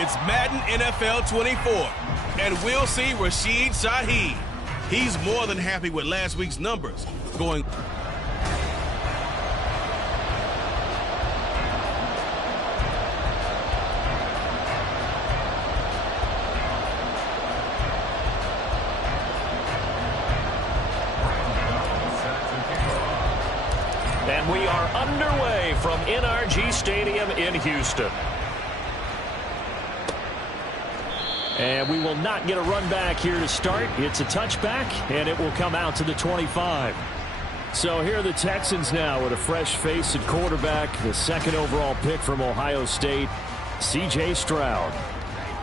It's Madden NFL 24, and we'll see Rashid Shaheed. He's more than happy with last week's numbers, going... And we are underway from NRG Stadium in Houston. And we will not get a run back here to start. It's a touchback, and it will come out to the 25. So here are the Texans now with a fresh face at quarterback, the second overall pick from Ohio State, C.J. Stroud.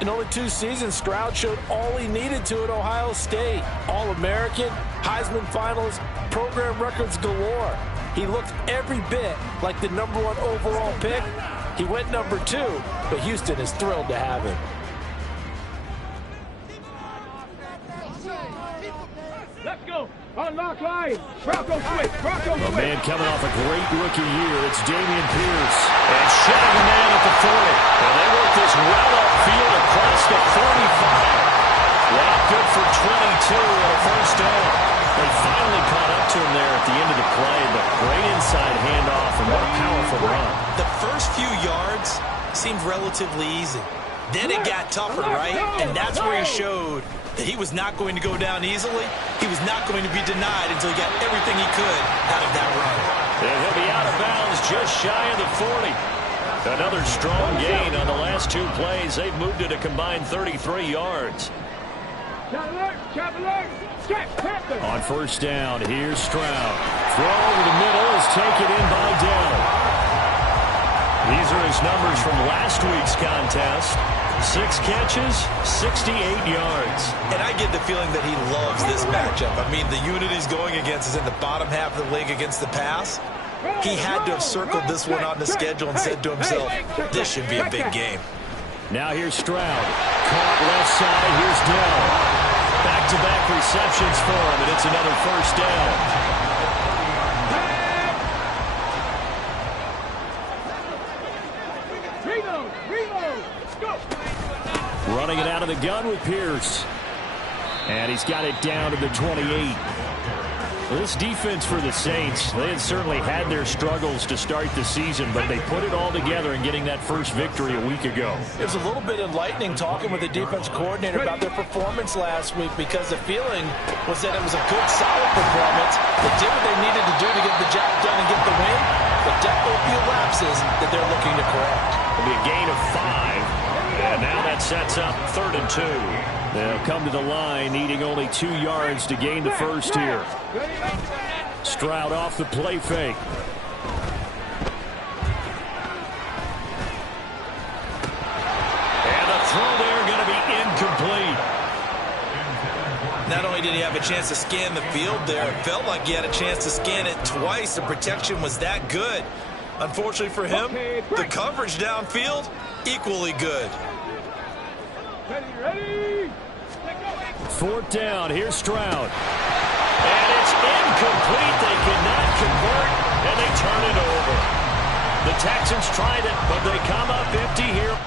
In only 2 seasons, Stroud showed all he needed to at Ohio State. All-American, Heisman finalist, program records galore. He looked every bit like the #1 overall pick. He went #2, but Houston is thrilled to have him. Let's go. Unlock line. Bronco switch. Bronco switch. A man coming off a great rookie year. It's Dameon Pierce. And shedding a man at the 40. And they work this well upfield across the 45. Well, good for 22 and a first down. They finally caught up to him there at the end of the play, but great inside handoff and what a powerful run. The first few yards seemed relatively easy. Then it got tougher, right? And that's where he showed that he was not going to go down easily. He was not going to be denied until he got everything he could out of that run. And he'll be out of bounds just shy of the 40. Another strong gain on the last 2 plays. They've moved it a combined 33 yards. On first down, here's Stroud. Throw over the middle is taken in by Dell. These are his numbers from last week's contest. 6 catches, 68 yards. And I get the feeling that he loves this matchup. I mean, the unit he's going against is in the bottom half of the league against the pass. He had to have circled this one on the schedule and said to himself, this should be a big game. Now here's Stroud. Caught left side, here's Dell. Back-to-back receptions for him, and it's another first down. Running it out of the gun with Pierce. And he's got it down to the 28. This defense for the Saints, they had certainly had their struggles to start the season, but they put it all together in getting that first victory a week ago. It was a little bit enlightening talking with the defense coordinator about their performance last week, because the feeling was that it was a good, solid performance. They did what they needed to do to get the job done and get the win, but definitely a few lapses that they're looking to correct. It'll be a gain of 5. And now that sets up 3rd and 2. They'll come to the line, needing only 2 yards to gain the first here. Stroud off the play fake. And the throw there going to be incomplete. Not only did he have a chance to scan the field there, it felt like he had a chance to scan it twice. The protection was that good. Unfortunately for him, the coverage downfield, equally good. Ready. 4th down, here's Stroud. And it's incomplete. They cannot convert, and they turn it over. The Texans tried it, but they come up empty here.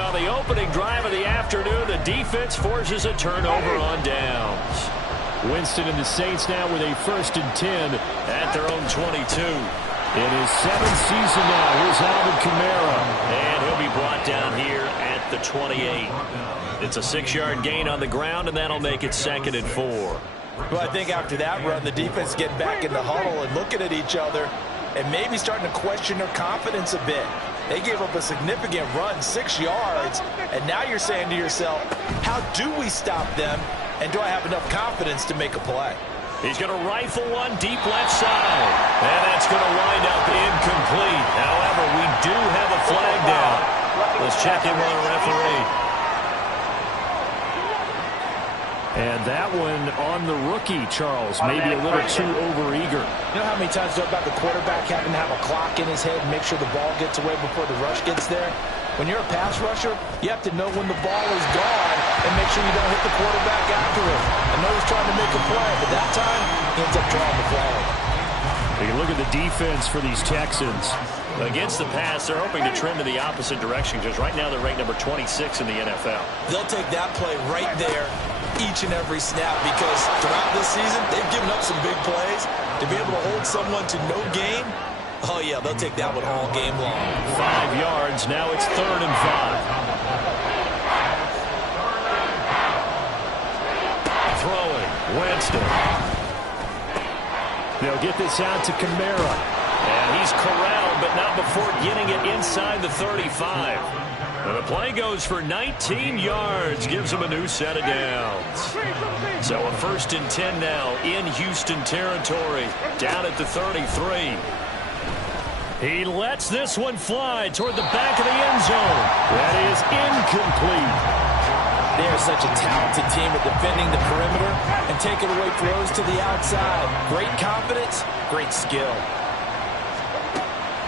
On the opening drive of the afternoon, the defense forces a turnover on downs. Winston and the Saints now with a 1st and 10 at their own 22. In his 7th season now, here's Alvin Kamara. And he'll be brought down here at the 28. It's a 6-yard gain on the ground, and that'll make it 2nd and 4. Well, I think after that run, the defense getting back in the huddle and looking at each other and maybe starting to question their confidence a bit. They gave up a significant run, 6 yards, and now you're saying to yourself, how do we stop them, and do I have enough confidence to make a play? He's going to rifle one deep left side, and that's going to wind up incomplete. However, we do have a flag down. Let's check in with our referee. And that one on the rookie, Charles. Maybe a little too overeager. You know how many times talk about the quarterback having to have a clock in his head and make sure the ball gets away before the rush gets there? When you're a pass rusher, you have to know when the ball is gone and make sure you don't hit the quarterback after it. I know he's trying to make a play, but that time, he ends up drawing the flag. You can look at the defense for these Texans. Against the pass, they're hoping to trend in the opposite direction because right now they're ranked number 26 in the NFL. They'll take that play right there each and every snap because throughout this season, they've given up some big plays. To be able to hold someone to no gain, oh, yeah, they'll take that one all game long. 5 yards. Now it's 3rd and 5. Throwing. Winston. They'll get this out to Kamara. And he's corralled, but not before getting it inside the 35. And the play goes for 19 yards. Gives him a new set of downs. So a 1st and 10 now in Houston territory. Down at the 33. He lets this one fly toward the back of the end zone. That is incomplete. They are such a talented team at defending the perimeter and taking away throws to the outside. Great confidence, great skill.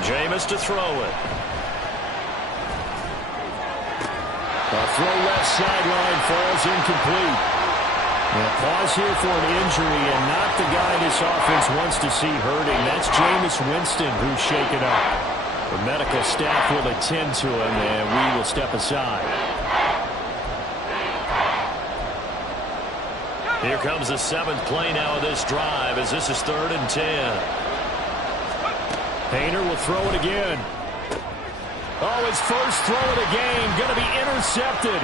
Jameis to throw it. A throw left sideline falls incomplete. Now pause here for an injury and not the guy this offense wants to see hurting. That's Jameis Winston who's shaken up. The medical staff will attend to him and we will step aside. Here comes the 7th play now of this drive as this is 3rd and 10. Painter will throw it again. Oh, his first throw of the game going to be intercepted.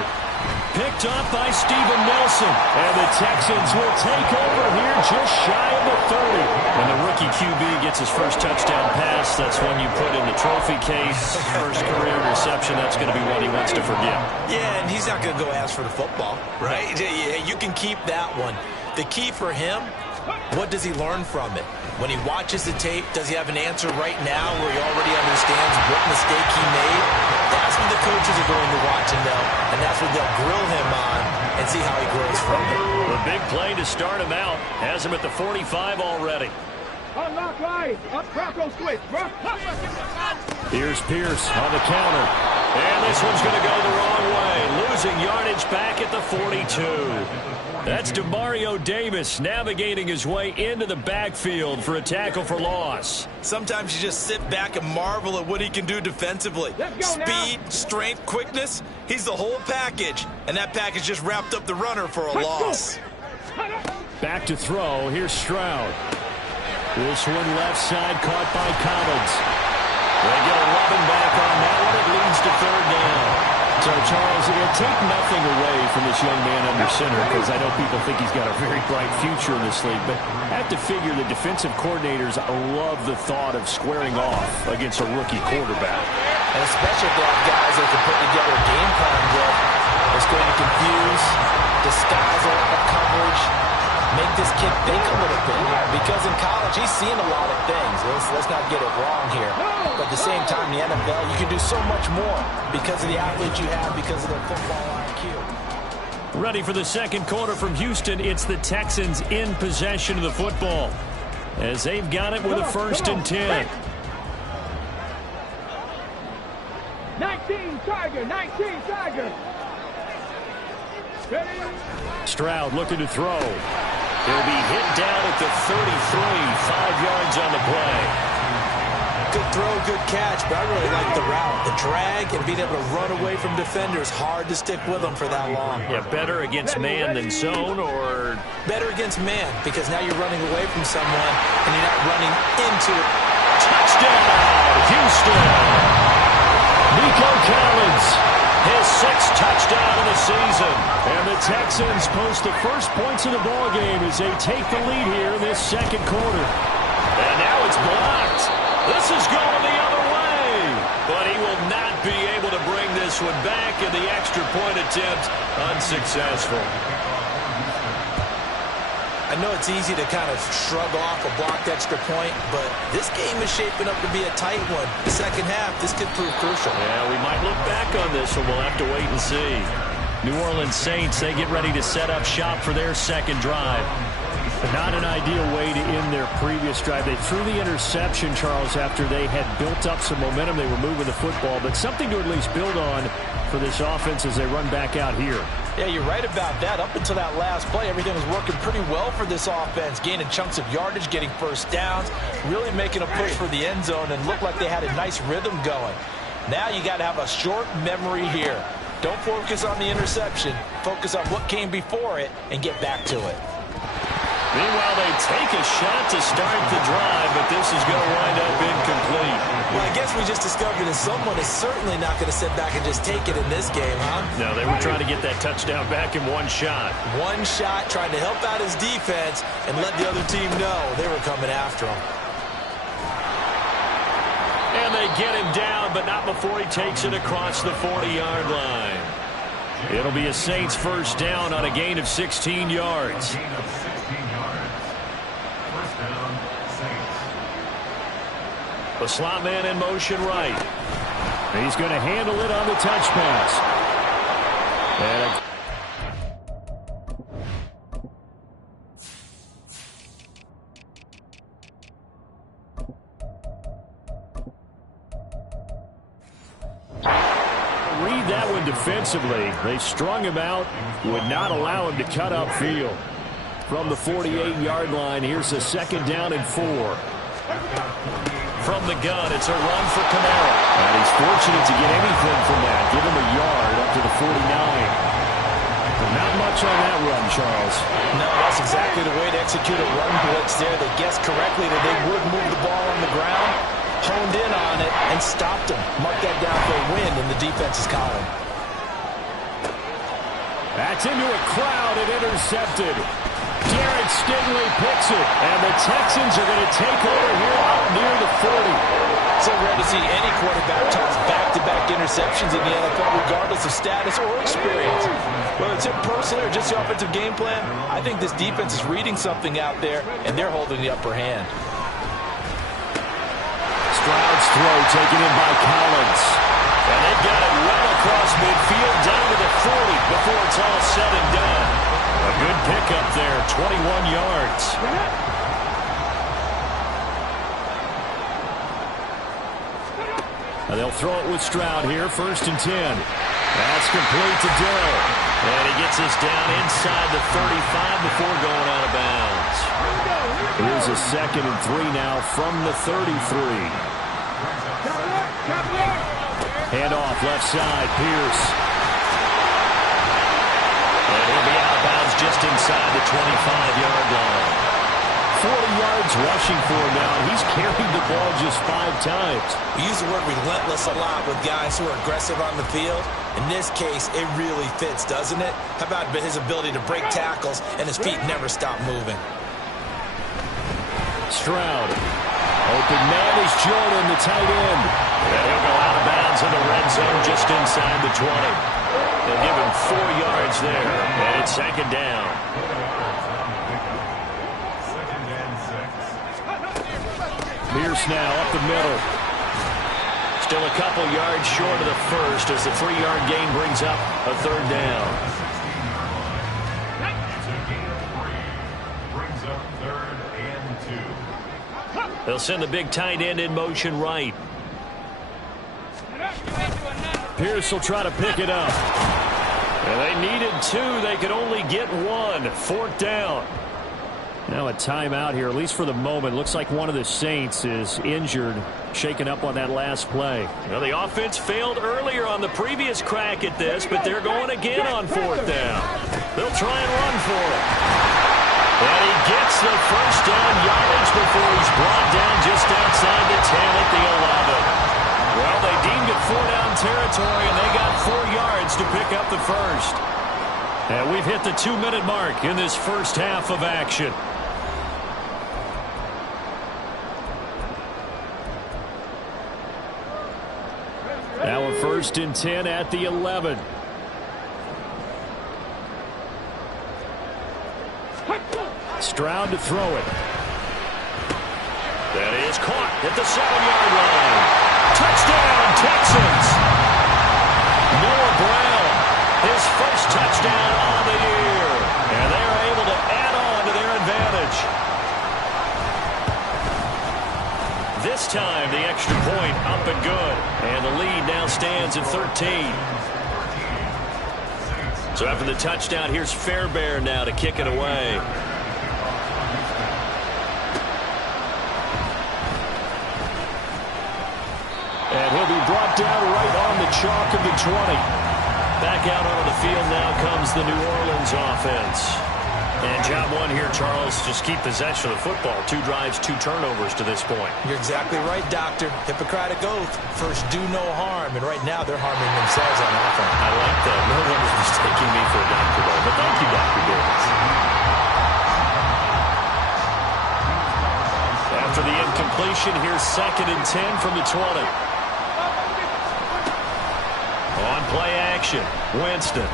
Picked up by Steven Nelson. And the Texans will take over here just shy of the 30. When the rookie QB gets his first touchdown pass, that's when you put in the trophy case. First career reception, that's going to be one he wants to forget. Yeah, and he's not going to go ask for the football, right? You can keep that one. The key for him, what does he learn from it? When he watches the tape, does he have an answer right now where he already understands what mistake he made? That's what the coaches are going to watch and know, and that's what they'll grill him on and see how he grows from it. The big play to start him out has him at the 45 already. Unlock line. Up, Bronco switch. Here's Pierce on the counter. And this one's going to go the wrong way. Losing yardage back at the 42. That's Demario Davis navigating his way into the backfield for a tackle for loss. Sometimes you just sit back and marvel at what he can do defensively. Speed, strength, quickness. He's the whole package. And that package just wrapped up the runner for a loss. Back to throw. Here's Stroud. This one left side caught by Collins. They get a rubbing back on that one. It leads to 3rd down. So, Charles, it'll take nothing away from this young man under center because I know people think he's got a very bright future in this league, but I have to figure the defensive coordinators love the thought of squaring off against a rookie quarterback. And especially if they have guys that can put together a game plan that's going to confuse, disguise a lot of coverage, make this kid think a little bit. Because in college, he's seen a lot of things. Let's not get it wrong here. But at the same time, in the NFL, you can do so much more because of the athletes you have, because of their football IQ. Ready for the 2nd quarter from Houston. It's the Texans in possession of the football as they've got it with a 1st and 10. 19 Tiger, 19 Tiger. Stroud looking to throw. He'll be hit down at the 33, 5 yards on the play. Good throw, good catch, but I really like the route. The drag and being able to run away from defenders, hard to stick with them for that long. Yeah, better against man than zone, or? Better against man, because now you're running away from someone and you're not running into it. Touchdown, Houston! Nico Collins, his 6th touchdown of the season. And the Texans post the first points of the ballgame as they take the lead here in this 2nd quarter. And now it's blocked. This is going the other way. But he will not be able to bring this one back, and the extra point attempt unsuccessful. I know it's easy to kind of shrug off a blocked extra point, but this game is shaping up to be a tight one. The second half, this could prove crucial. Yeah, we might look back on this, and we'll have to wait and see. New Orleans Saints, they get ready to set up shop for their second drive. Not an ideal way to end their previous drive. They threw the interception, Charles, after they had built up some momentum. They were moving the football, but something to at least build on for this offense as they run back out here. Yeah, you're right about that. Up until that last play, everything was working pretty well for this offense, gaining chunks of yardage, getting first downs, really making a push for the end zone, and looked like they had a nice rhythm going. Now you got to have a short memory here. Don't focus on the interception. Focus on what came before it and get back to it. Meanwhile, they take a shot to start the drive, but this is going to wind up incomplete. Well, I guess we just discovered that someone is certainly not going to sit back and just take it in this game, huh? No, they were trying to get that touchdown back in one shot. One shot, trying to help out his defense and let the other team know they were coming after him. And they get him down, but not before he takes it across the 40-yard line. It'll be a Saints first down on a gain of 16 yards. The slot man in motion right. He's going to handle it on the touch pass. And read that one defensively. They strung him out, would not allow him to cut upfield. From the 48-yard line, here's a second down and 4. From the gun, it's a run for Kamara. And he's fortunate to get anything from that. Give him a yard up to the 49. But not much on that run, Charles. No, that's exactly the way to execute a run blitz there. They guessed correctly that they would move the ball on the ground, honed in on it, and stopped him. Mark that down for a win in the defense's column. That's into a crowd and intercepted. Garrett Stingley picks it, and the Texans are going to take over here out near the 40. So rare to see any quarterback toss back-to-back interceptions in the NFL, regardless of status or experience. Whether it's him personally or just the offensive game plan, I think this defense is reading something out there, and they're holding the upper hand. Stroud's throw taken in by Collins. And they've got it well across midfield down to the 40 before it's all said and done. A good pickup there, 21 yards. They'll throw it with Stroud here, 1st and 10. That's complete to Dill. And he gets us down inside the 35 before going out of bounds. Here's a 2nd and 3 now from the 33. Hand off left side, Pierce. And he'll be out of bounds just inside the 25-yard line. 40 yards rushing for him now. He's carried the ball just 5 times. We use the word relentless a lot with guys who are aggressive on the field. In this case, it really fits, doesn't it? How about his ability to break tackles and his feet never stop moving? Stroud. Open man is Jordan, the tight end. And he'll go out of bounds in the red zone just inside the 20. They'll give him 4 yards there, and it's 2nd down. Pierce now up the middle. Still a couple yards short of the first as the 3-yard gain brings up a 3rd down. They'll send the big tight end in motion right. Pierce will try to pick it up. And they needed 2. They could only get 1. 4th down. Now a timeout here, at least for the moment. Looks like one of the Saints is injured, shaken up on that last play. Well, the offense failed earlier on the previous crack at this, but they're going again on 4th down. They'll try and run for it. And he gets the first down yardage before he's brought down just outside the 10 at the 11. Well, they deemed it 4-down territory, and they got 4 yards to pick up the first. And we've hit the 2-minute mark in this first half of action. Now a 1st and 10 at the 11. Stroud to throw it. That is caught at the 7-yard line. Touchdown, Texans. Noah Brown, his first touchdown on the year. And they are able to add on to their advantage. This time, the extra point up and good. And the lead now stands at 13. So after the touchdown, here's Fairbairn now to kick it away. And he'll be brought down right on the chalk of the 20. Back out onto the field now comes the New Orleans offense. And job one here, Charles, just keep possession of the football. 2 drives, 2 turnovers to this point. You're exactly right, Doctor. Hippocratic oath. First, do no harm. And right now, they're harming themselves on offense. I like that. No one is mistaking me for a doctor, though. But thank you, Dr. Davis. After the incompletion, here's 2nd and 10 from the 20. On play action, Winston.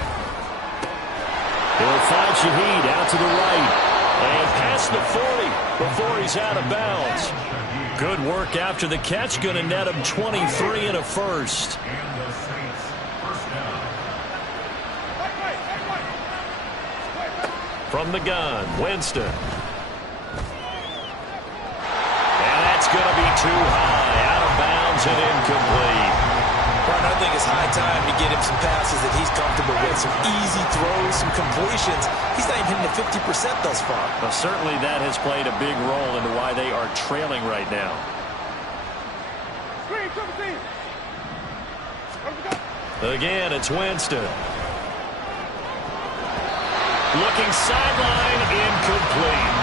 He'll find Shaheed out to the right. And past the 40 before he's out of bounds. Good work after the catch. Going to net him 23 and a first. From the gun, Winston. And that's going to be too high. Out of bounds and incomplete. Brian, I think it's high time to get him some passes that he's comfortable with. Some easy throws, some completions. He's not even hitting the 50% thus far. Well, certainly that has played a big role into why they are trailing right now. Again, it's Winston. Looking sideline, incomplete.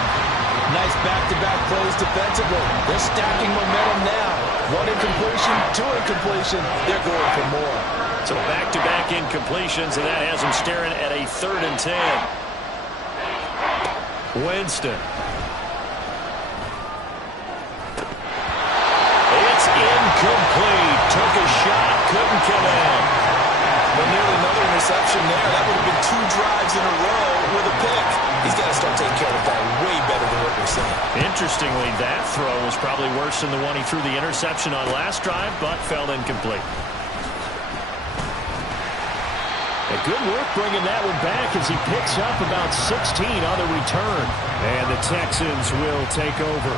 Nice back-to-back plays defensively. They're stacking momentum now. 1 incompletion, 2 incompletion. They're going for more. So back-to-back incompletions, and that has them staring at a 3rd and 10. Winston. It's incomplete. Took a shot, couldn't come out. Well, nearly another interception there. That would have been 2 drives in a row with a pick. He's got to start taking care of the ball way better than what we're seeing. Interestingly, that throw was probably worse than the one he threw the interception on last drive, but fell incomplete. A good work bringing that one back as he picks up about 16 on the return. And the Texans will take over.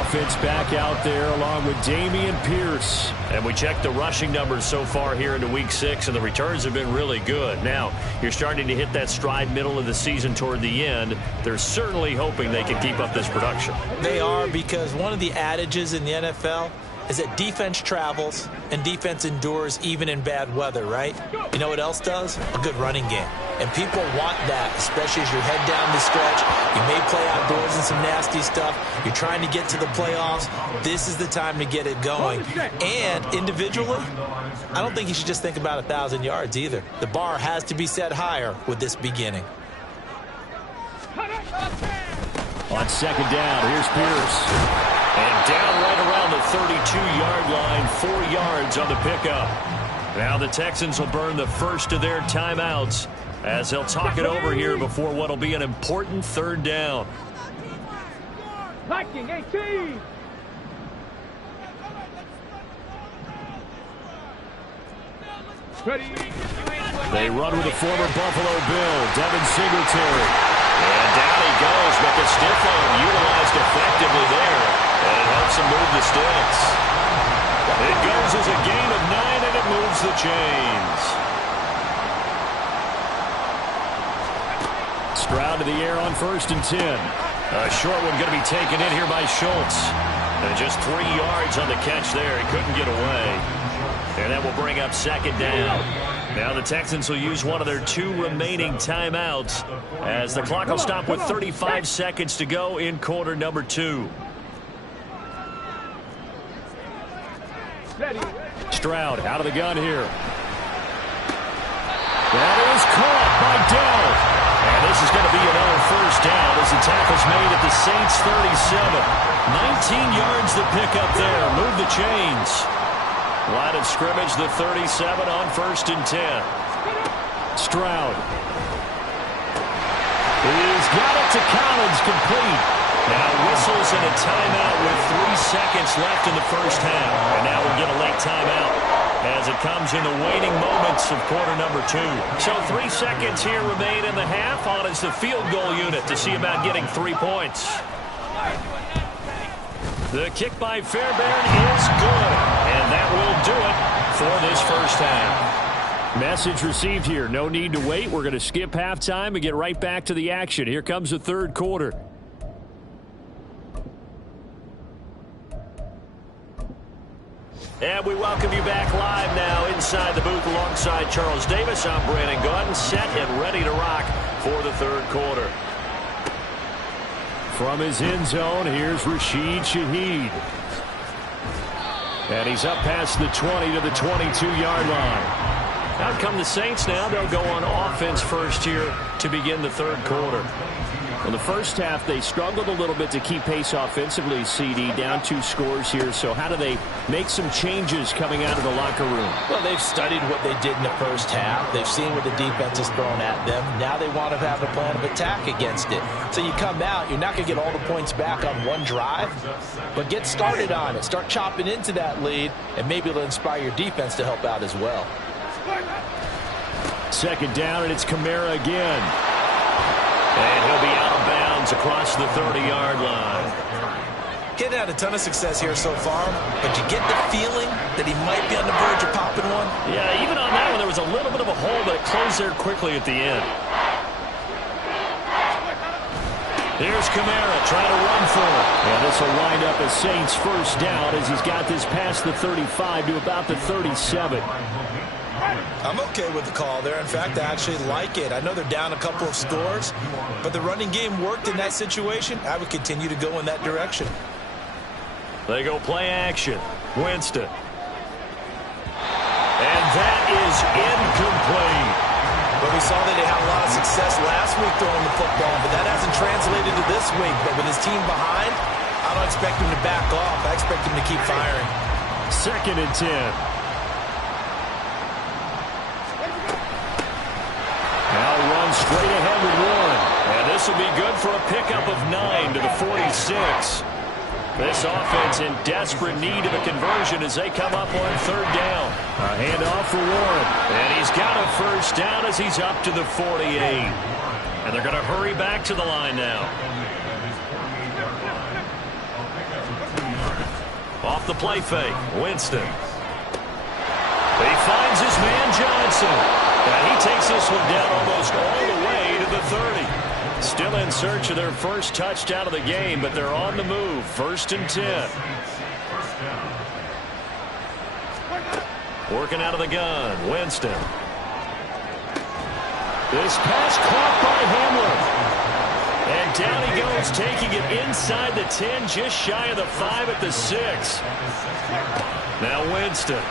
Offense back out there along with Dameon Pierce. And we checked the rushing numbers so far here into Week 6, and the returns have been really good. Now, you're starting to hit that stride middle of the season toward the end. They're certainly hoping they can keep up this production. They are, because one of the adages in the NFL is that defense travels and defense endures even in bad weather, right? You know what else does? A good running game. And people want that, especially as you head down the stretch. You may play outdoors in some nasty stuff. You're trying to get to the playoffs. This is the time to get it going. And individually, I don't think you should just think about 1,000 yards either. The bar has to be set higher with this beginning. On 2nd down, here's Pierce. And down right around the 32-yard line, 4 yards on the pickup. Now the Texans will burn the first of their timeouts as they'll talk it over here before what will be an important 3rd down. Liking 18. They run with the former Buffalo Bill, Devin Singletary. And down he goes, but the stiff arm utilized effectively there. And it helps him move the sticks. It goes as a gain of 9, and it moves the chains. Stroud to the air on 1st and 10. A short one going to be taken in here by Schultz. And just 3 yards on the catch there. He couldn't get away. And that will bring up 2nd down. Now the Texans will use one of their 2 remaining timeouts as the clock will stop with 35 seconds to go in quarter number 2. Stroud out of the gun here. That is caught by Dell. And this is going to be another 1st down as the tackle's made at the Saints 37. 19 yards to pick up there. Move the chains. Line of scrimmage, the 37 on 1st and 10. Stroud. He's got it to Collins, complete. Now whistles and a timeout with 3 seconds left in the first half. And now we'll get a late timeout as it comes in the waning moments of quarter number 2. So 3 seconds here remain in the half. On is the field goal unit to see about getting 3 points. The kick by Fairbairn is good. And that will do it for this first half. Message received here. No need to wait. We're going to skip halftime and get right back to the action. Here comes the third quarter. And we welcome you back live now inside the booth alongside Charles Davis. I'm Brandon Gaudin, set and ready to rock for the third quarter. From his end zone, here's Rashid Shaheed. And he's up past the 20 to the 22-yard line. Out come the Saints now. They'll go on offense first here to begin the third quarter. In the first half, they struggled a little bit to keep pace offensively, CD, down 2 scores here. So how do they make some changes coming out of the locker room? Well, they've studied what they did in the first half. They've seen what the defense has thrown at them. Now they want to have a plan of attack against it. So you come out, you're not going to get all the points back on one drive, but get started on it. Start chopping into that lead, and maybe it'll inspire your defense to help out as well. Second down, and it's Kamara again. And he'll be out of bounds across the 30-yard line. He hadn't had a ton of success here so far, but you get the feeling that he might be on the verge of popping one. Yeah, even on that one, there was a little bit of a hole, but it closed there quickly at the end. Here's Kamara trying to run for it. And this will wind up a Saints first down as he's got this past the 35 to about the 37. I'm okay with the call there. In fact, I actually like it. I know they're down a couple of scores, but the running game worked in that situation. I would continue to go in that direction. They go play action. Winston. And that is incomplete. Well, we saw that they had a lot of success last week throwing the football, but that hasn't translated to this week. But with his team behind, I don't expect him to back off. I expect him to keep firing. 2nd and 10. Now runs straight ahead with Warren. And this will be good for a pickup of 9 to the 46. This offense in desperate need of a conversion as they come up on 3rd down. A handoff for Warren. And he's got a first down as he's up to the 48. And they're going to hurry back to the line now. Off the play fake, Winston. He finds his man Johnson. And he takes this one down almost all the way to the 30. Still in search of their first touchdown of the game, but they're on the move. 1st and 10. Working out of the gun, Winston. This pass caught by Hamler. And down he goes, taking it inside the 10, just shy of the 5 at the 6. Now Winston.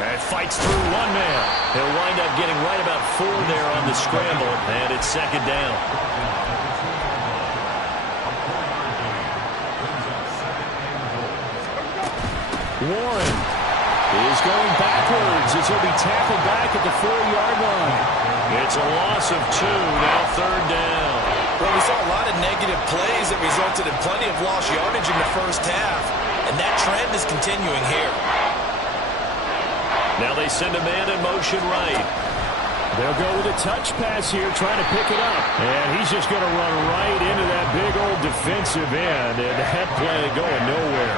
And fights through one man. He'll wind up getting right about 4 there on the scramble, and it's 2nd down. Warren is going backwards as he'll be tackled back at the 4-yard line. It's a loss of 2, now 3rd down. Well, we saw a lot of negative plays that resulted in plenty of lost yardage in the first half, and that trend is continuing here. Now they send a man in motion right. They'll go with a touch pass here, trying to pick it up. And he's just going to run right into that big old defensive end. And that play going nowhere.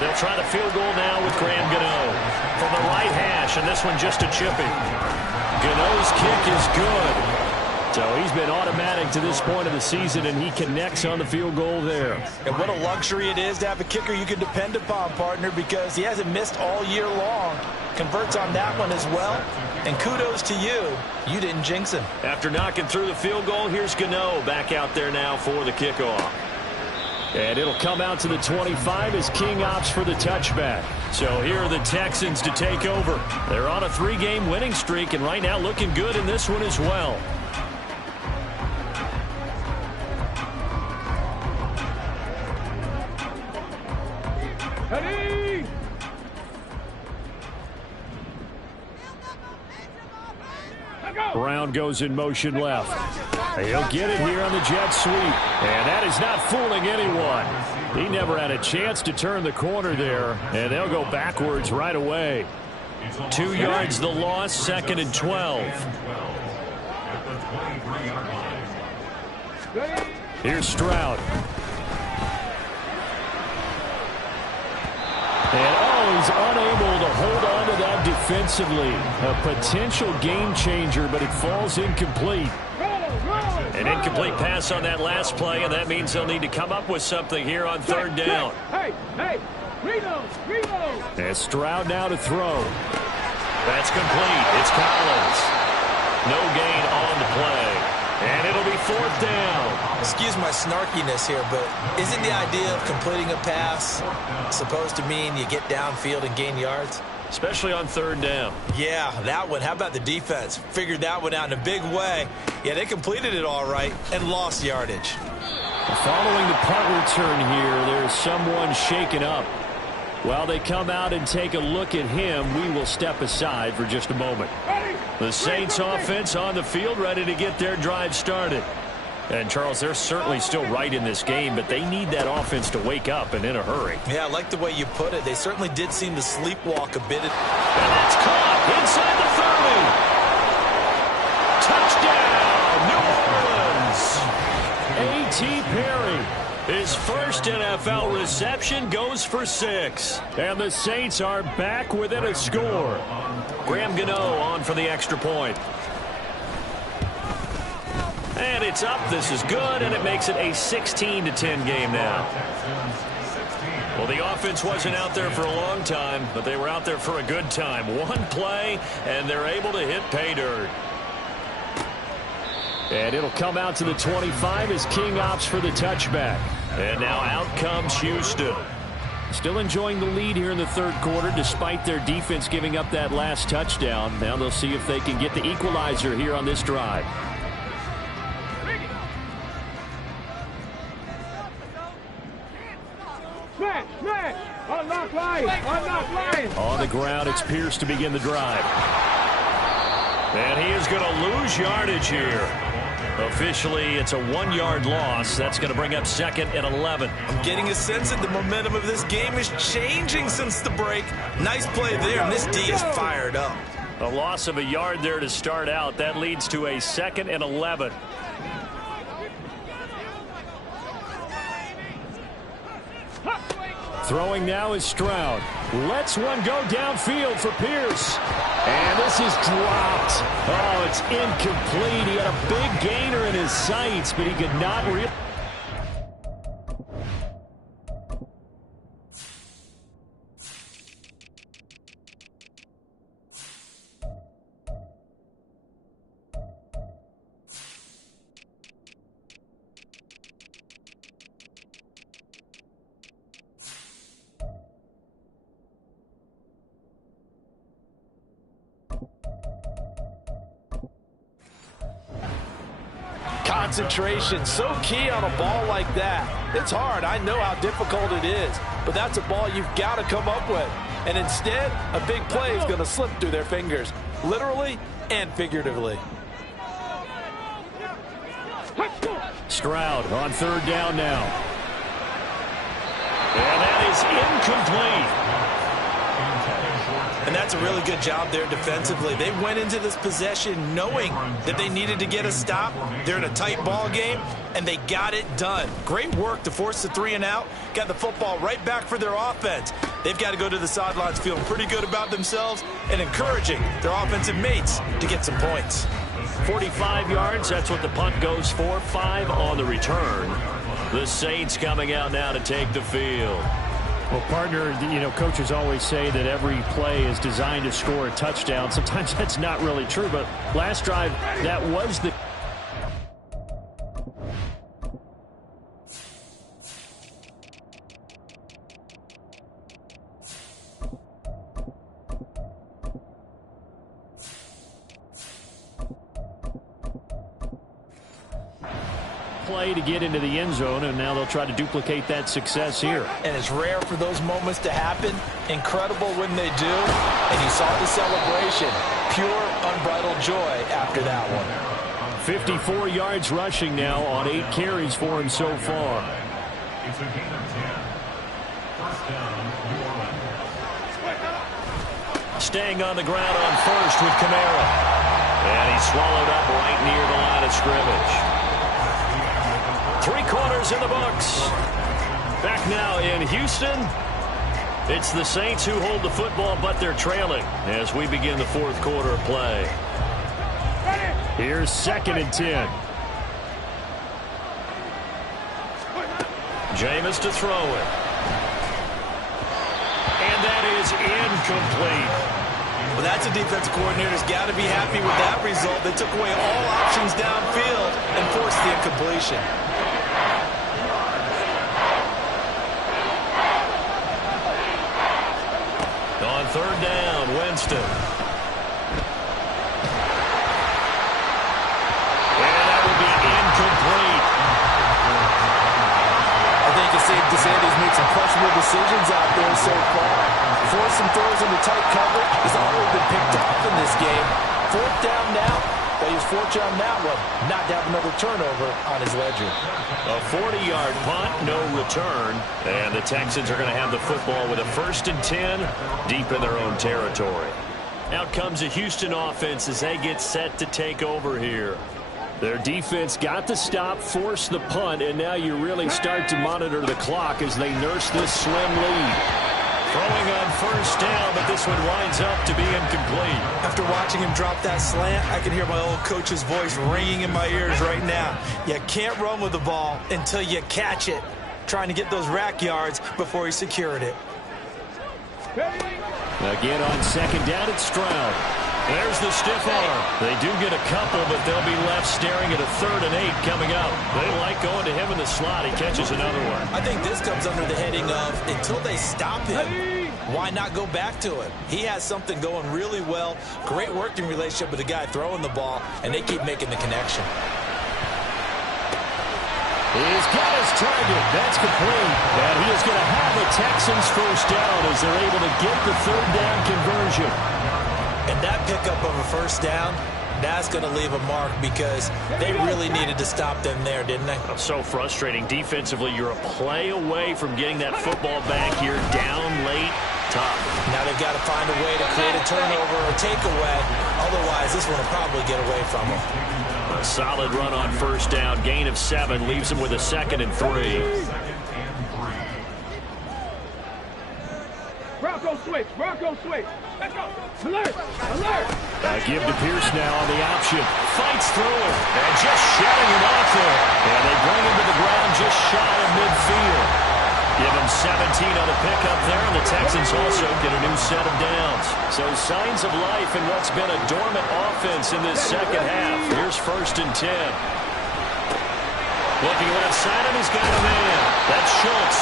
They'll try the field goal now with Graham Gano from the right hash, and this one just a chipping. Gano's kick is good. So he's been automatic to this point of the season, and he connects on the field goal there. And what a luxury it is to have a kicker you can depend upon, partner, because he hasn't missed all year long. Converts on that one as well. And kudos to you. You didn't jinx him. After knocking through the field goal, here's Gano back out there now for the kickoff. And it'll come out to the 25 as King opts for the touchback. So here are the Texans to take over. They're on a 3-game winning streak, and right now looking good in this one as well. Ready? Brown goes in motion left. He'll get it here on the jet sweep. And that is not fooling anyone. He never had a chance to turn the corner there. And they'll go backwards right away. 2 yards the loss, 2nd and 12. Here's Stroud. And he's unable to hold on to that defensively. A potential game changer, but it falls incomplete. An incomplete pass on that last play, and that means they'll need to come up with something here on 3rd down. Hey, reload. And Stroud now to throw. That's complete. It's Collins. No gain on the play. And it'll be 4th down. Excuse my snarkiness here, but isn't the idea of completing a pass supposed to mean you get downfield and gain yards? Especially on 3rd down. Yeah, that one. How about the defense? Figured that one out in a big way. Yeah, they completed it all right and lost yardage. Following the punt return here, there's someone shaken up. While they come out and take a look at him, we will step aside for just a moment. The Saints offense on the field, ready to get their drive started. And, Charles, they're certainly still right in this game, but they need that offense to wake up and in a hurry. Yeah, I like the way you put it. They certainly did seem to sleepwalk a bit. And that's caught inside the 30. Touchdown, New Orleans. A.T. Perry. His first NFL reception goes for 6. And the Saints are back within a score. Graham Gano on for the extra point. And it's up. This is good, and it makes it a 16-10 game now. Well, the offense wasn't out there for a long time, but they were out there for a good time. One play, and they're able to hit pay dirt. And it'll come out to the 25 as King opts for the touchback. And now out comes Houston. Still enjoying the lead here in the 3rd quarter despite their defense giving up that last touchdown. Now they'll see if they can get the equalizer here on this drive. Smash! Unlock line! On the ground, it's Pierce to begin the drive. And he is going to lose yardage here. Officially, it's a 1-yard loss. That's going to bring up 2nd and 11. I'm getting a sense that the momentum of this game is changing since the break. Nice play there, and this D is fired up. A loss of a yard there to start out. That leads to a 2nd and 11. Throwing now is Stroud. Lets one go downfield for Pierce. And this is dropped. Oh, it's incomplete. He had a big gainer in his sights, but he could not really. Concentration, so key on a ball like that. It's hard. I know how difficult it is, but that's a ball you've got to come up with. And instead, a big play is going to slip through their fingers, literally and figuratively. Stroud on 3rd down now. And that is incomplete. And that's a really good job there defensively. They went into this possession knowing that they needed to get a stop. They're in a tight ball game, and they got it done. Great work to force the 3 and out. Got the football right back for their offense. They've got to go to the sidelines feeling pretty good about themselves and encouraging their offensive mates to get some points. 45 yards, that's what the punt goes for. 5 on the return. The Saints coming out now to take the field. Well, partner, coaches always say that every play is designed to score a touchdown. Sometimes that's not really true, but last drive, that was the... play to get into the end zone, and now they'll try to duplicate that success here. And it's rare for those moments to happen. Incredible when they do. And you saw the celebration. pure, unbridled joy after that one. 54 yards rushing now on 8 carries for him so far. Staying on the ground on first with Kamara. And he's swallowed up right near the line of scrimmage. 3 quarters in the books. Back now in Houston. It's the Saints who hold the football, but they're trailing as we begin the 4th quarter of play. Here's 2nd and 10. Jameis to throw it. And that is incomplete. Well, that's a defensive coordinator's got to be happy with that result. They took away all options downfield and forced the incompletion. On 3rd down, Winston. And that will be incomplete. I think it's safe to say he's made some questionable decisions out there so far. Forcing throws into tight coverage has already been picked off in this game. 4th down now, but he was fortunate on that one not to have another turnover on his ledger. A 40-yard punt, no return. And the Texans are going to have the football with a 1st and 10 deep in their own territory. Out comes the Houston offense as they get set to take over here. Their defense got the stop, forced the punt, and now you really start to monitor the clock as they nurse this slim lead. Throwing on 1st down, but this one winds up to be incomplete. After watching him drop that slant, I can hear my old coach's voice ringing in my ears right now. You can't run with the ball until you catch it. Trying to get those rack yards before he secured it. Again on 2nd down, it's Stroud. There's the stiff arm. They do get a couple, but they'll be left staring at a 3rd and 8 coming up. They like going to him in the slot. He catches another one. I think this comes under the heading of until they stop him, why not go back to it? He has something going really well. Great working relationship with the guy throwing the ball, and they keep making the connection. He's got his target. That's complete. And he is going to have the Texans 1st down as they're able to get the 3rd down conversion. And that pickup of a 1st down, that's going to leave a mark because they really needed to stop them there, didn't they? So frustrating. Defensively, you're a play away from getting that football back here down late. Tough. Now they've got to find a way to create a turnover or takeaway. Otherwise, this one will probably get away from them. A solid run on 1st down. Gain of 7 leaves them with a 2nd and 3. Bronco switch. Bronco switch. Let's go. Alert. Alert. Give to Pierce now on the option. Fights through it. And just shutting him off there. And they bring him to the ground just shy of midfield. Give him 17 on the pickup there, and the Texans also get a new set of downs. So signs of life in what's been a dormant offense in this 2nd half. Here's 1st and 10. Looking left side, and he's got a man. That's Schultz.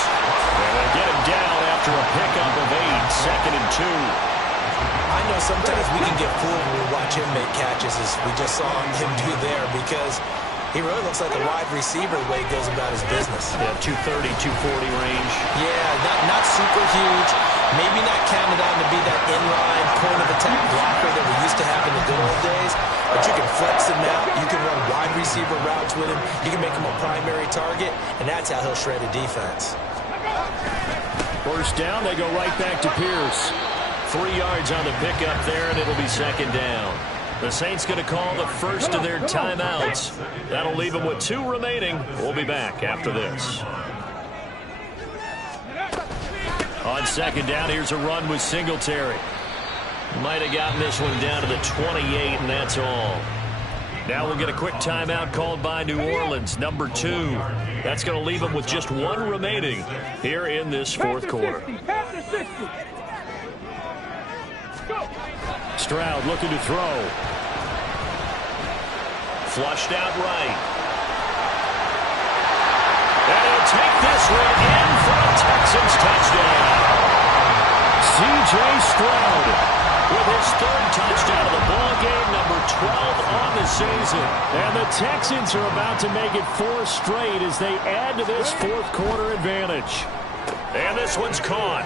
And they'll get him down after a pickup of 8, 2nd and 2. I know sometimes we can get fooled when we watch him make catches, as we just saw him do there, because he really looks like a wide receiver the way he goes about his business. Yeah, 230, 240 range. Yeah, not super huge. Maybe not counted on to be that inline point-of-attack blocker that we used to have in the good old days. But you can flex him out. You can run wide receiver routes with him. You can make him a primary target, and that's how he'll shred a defense. 1st down, they go right back to Pierce. 3 yards on the pickup there, and it'll be 2nd down. The Saints going to call the first of their timeouts. That'll leave them with 2 remaining. We'll be back after this. On 2nd down, here's a run with Singletary. Might have gotten this one down to the 28, and that's all. Now we'll get a quick timeout called by New Orleans, number 2. That's going to leave them with just 1 remaining here in this 4th quarter. Stroud looking to throw. Flushed out right. And he'll take this one in for a Texans touchdown. C.J. Stroud with his 3rd touchdown of the ball game, number 12 on the season. And the Texans are about to make it 4 straight as they add to this 4th quarter advantage. And this one's caught.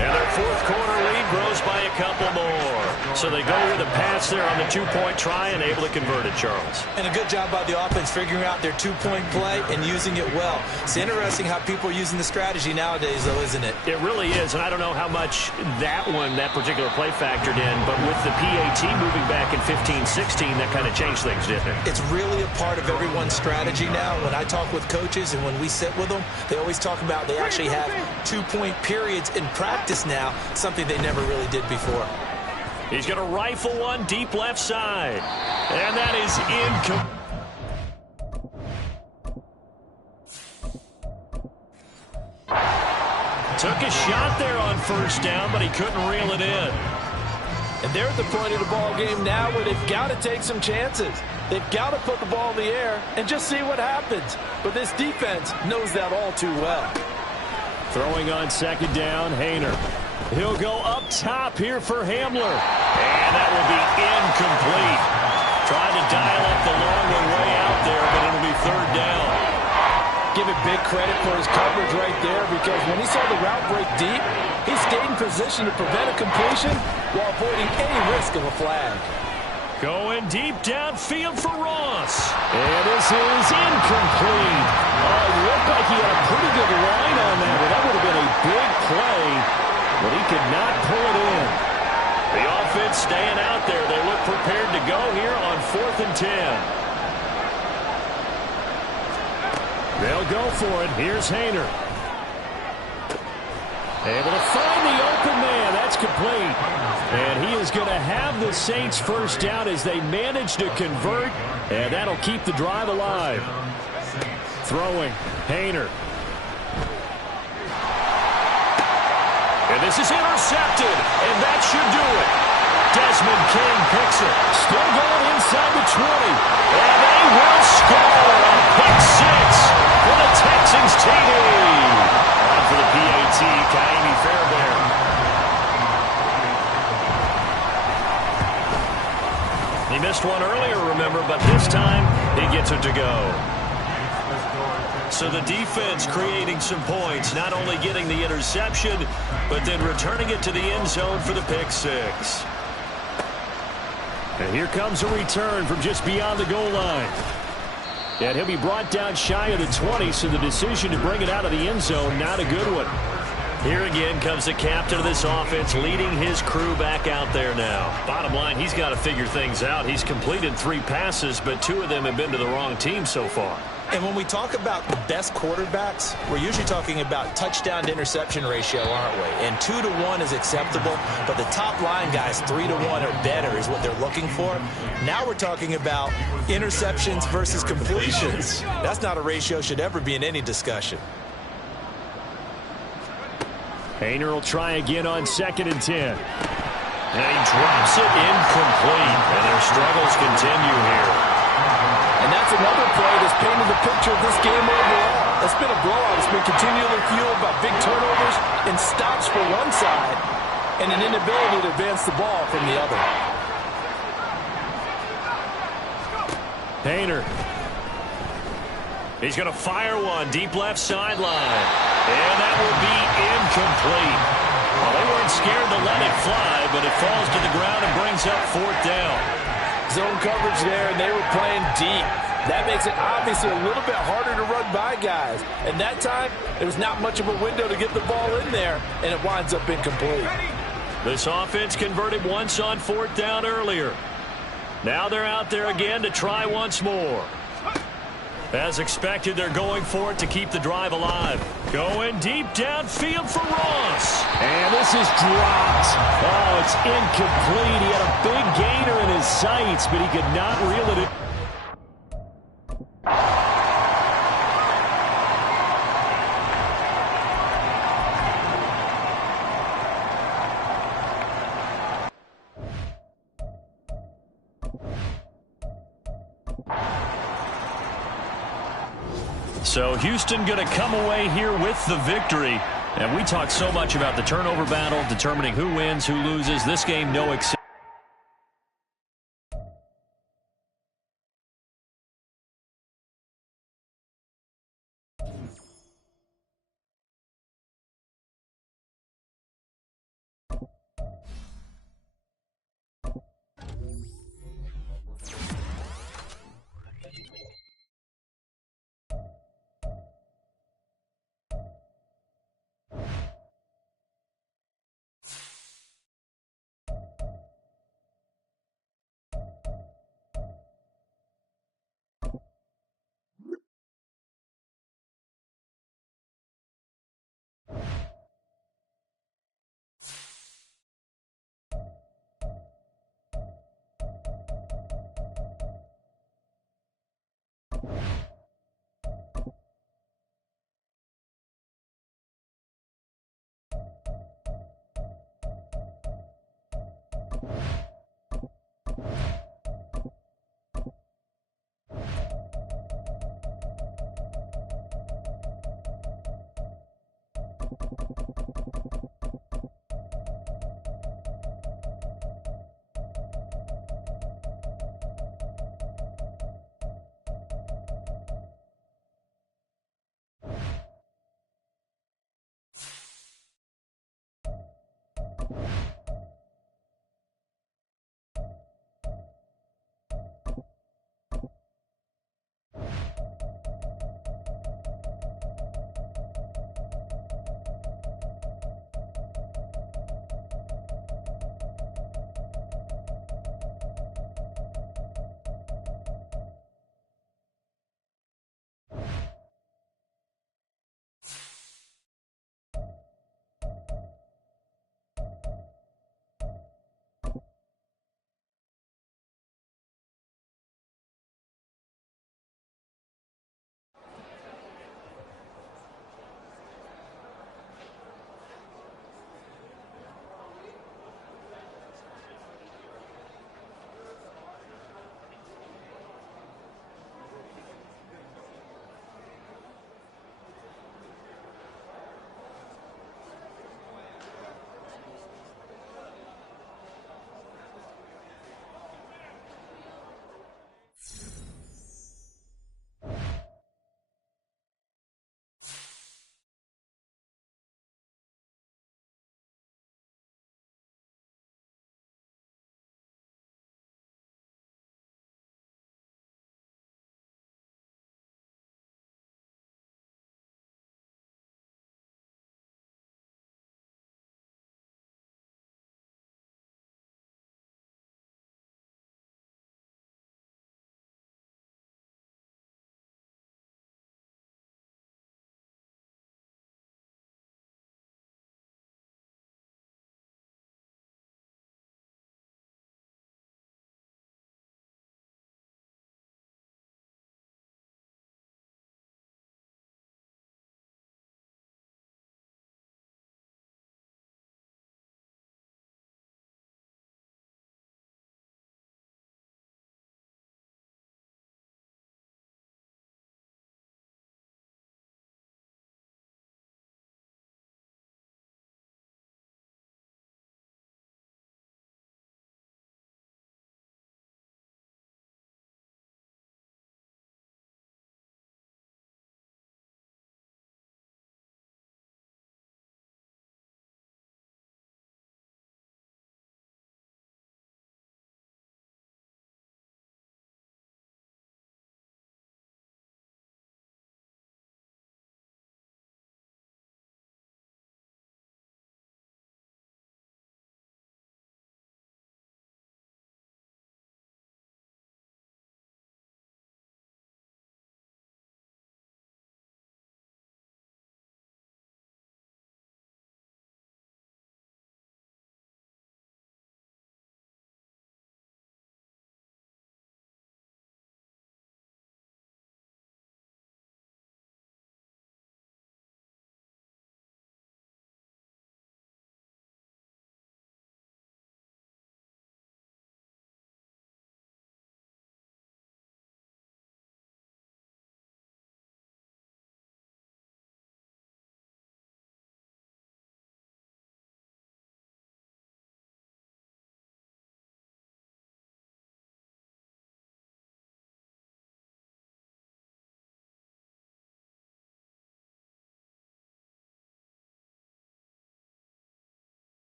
And their fourth quarter lead grows by a couple more. So they go with a pass there on the two-point try and able to convert it, Charles. And a good job by the offense figuring out their two-point play and using it well. It's interesting how people are using the strategy nowadays, though, isn't it? It really is, and I don't know how much that particular play factored in, but with the PAT moving back in 15-16, that kind of changed things, didn't it? It's really a part of everyone's strategy now. When I talk with coaches and when we sit with them, they always talk about they actually have two-point periods in practice now, something they never really did before. He's going to rifle one deep left side. And that is incomplete. Took a shot there on first down, but he couldn't reel it in. And they're at the point of the ball game now where they've got to take some chances. They've got to put the ball in the air and just see what happens. But this defense knows that all too well. Throwing on second down, Haener. He'll go up top here for Hamler. And that will be incomplete. Trying to dial up the long one way out there, but it'll be third down. Give it big credit for his coverage right there, because when he saw the route break deep, he stayed in position to prevent a completion while avoiding any risk of a flag. Going deep downfield for Ross. And this is incomplete. Oh, it looked like he had a pretty good line on that, but that would have been a big play, but he could not pull it in. The offense staying out there. They look prepared to go here on 4th and 10. They'll go for it. Here's Haener. Able to find the open man. That's complete. And he is going to have the Saints first down as they manage to convert. And that'll keep the drive alive. Throwing. Haener. And this is intercepted. And that should do it. Desmond King picks it. Still going inside the 20. And they will score a pick six for the Texans TD. On for the PAT, Ka'imi Fairbairn. He missed one earlier, remember, but this time he gets it to go. So the defense creating some points, not only getting the interception, but then returning it to the end zone for the pick six. And here comes a return from just beyond the goal line. And he'll be brought down shy of the 20, so the decision to bring it out of the end zone, not a good one. Here again comes the captain of this offense, leading his crew back out there now. Bottom line, he's got to figure things out. He's completed 3 passes, but 2 of them have been to the wrong team so far. And when we talk about the best quarterbacks, we're usually talking about touchdown to interception ratio, aren't we? And 2-to-1 is acceptable, but the top line guys, 3-to-1 or better is what they're looking for. Now we're talking about interceptions versus completions. That's not a ratio should ever be in any discussion. Haener will try again on 2nd and 10. And he drops it incomplete, and their struggles continue here. And that's another play that's painted the picture of this game overall. It's been a blowout. It's been continually fueled by big turnovers and stops for one side and an inability to advance the ball from the other. Haener. He's going to fire one deep left sideline. And that will be incomplete. Well, they weren't scared to let it fly, but it falls to the ground and brings up 4th down. Zone coverage there, and they were playing deep. That makes it obviously a little bit harder to run by guys. And that time, there was not much of a window to get the ball in there, and it winds up incomplete. This offense converted once on 4th down earlier. Now they're out there again to try once more. As expected, they're going for it to keep the drive alive. Going deep downfield for Ross. And this is dropped. Oh, it's incomplete. He had a big gainer in his sights, but he could not reel it in. So Houston going to come away here with the victory. And we talked so much about the turnover battle, determining who wins, who loses. This game, no exception.